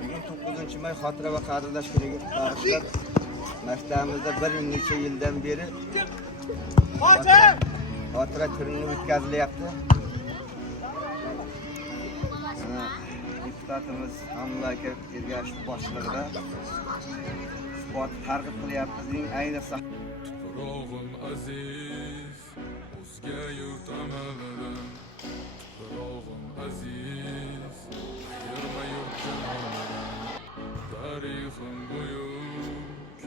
Bugun 9-may xotira va qadrlash kuniga bag'ishlab maktabimizda bir necha yildan beri xotira turini o'tkazilyapti. Deputatimiz Hamdulaka Ergashev boshlig'ida sport targ'ib qilyapmiz. Ayniqsa Tuprog'im aziz, o'zga yurt amalidan. Tuprog'im aziz, ayirma yurt jamolidan. Tarixim buyuk,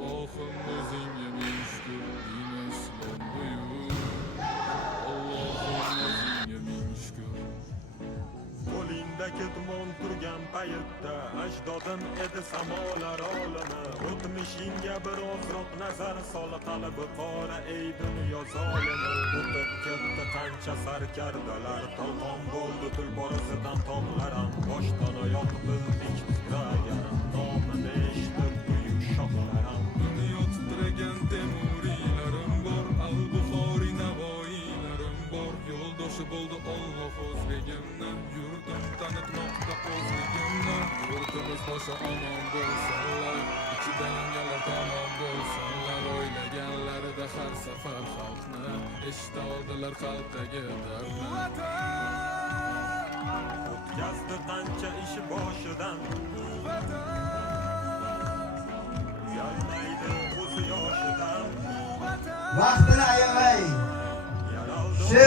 Allohim o'zingga ming shukr. Din islom buyuk, Allohim o'zingga ming shukr. Qo'lingdagi dumon turgan paytda ajdodim edi samolar olimi. O'tmishingga birozroq nazar sol, qalbi qora ey dunyo zolimi. O'tib ketdi qancha sarkardalar, talqon bo'ldi tulborizidan tog'laram. Boshdan oyoq bildik titragan, nomini eshitib buyuk shohlaram. Dunyo titragan temuriylarim bor, al-Buxoriy navoiylarim bor. Yo'ldoshi bo'ldi Alloh o'zligimni, yurtim tanitmoqda o'zligimni. Yurtimiz boshi omon bo'lsinlar, ichida yangalar tamom bo'lsinlar. O'ylaganlarida har safar xalqni eshita oldilar qalbdagi dardni. O'tkazdi qancha ishi boshidan, uyalmaydi o'zi yoshidan. vaqtini ayamay shu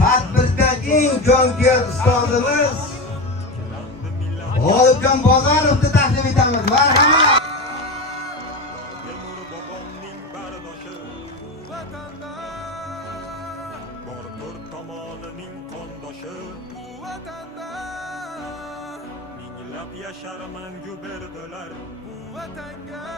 tadbirdan eng jonkuyar ustozimiz G'olibjon Bozorovni taklif etamiz. Marhamat. Temur bobomning bardoshi, vatanda bor to'rt tomonining qondoshi. Vatanda minglab yashar mangu berdilar vatanga.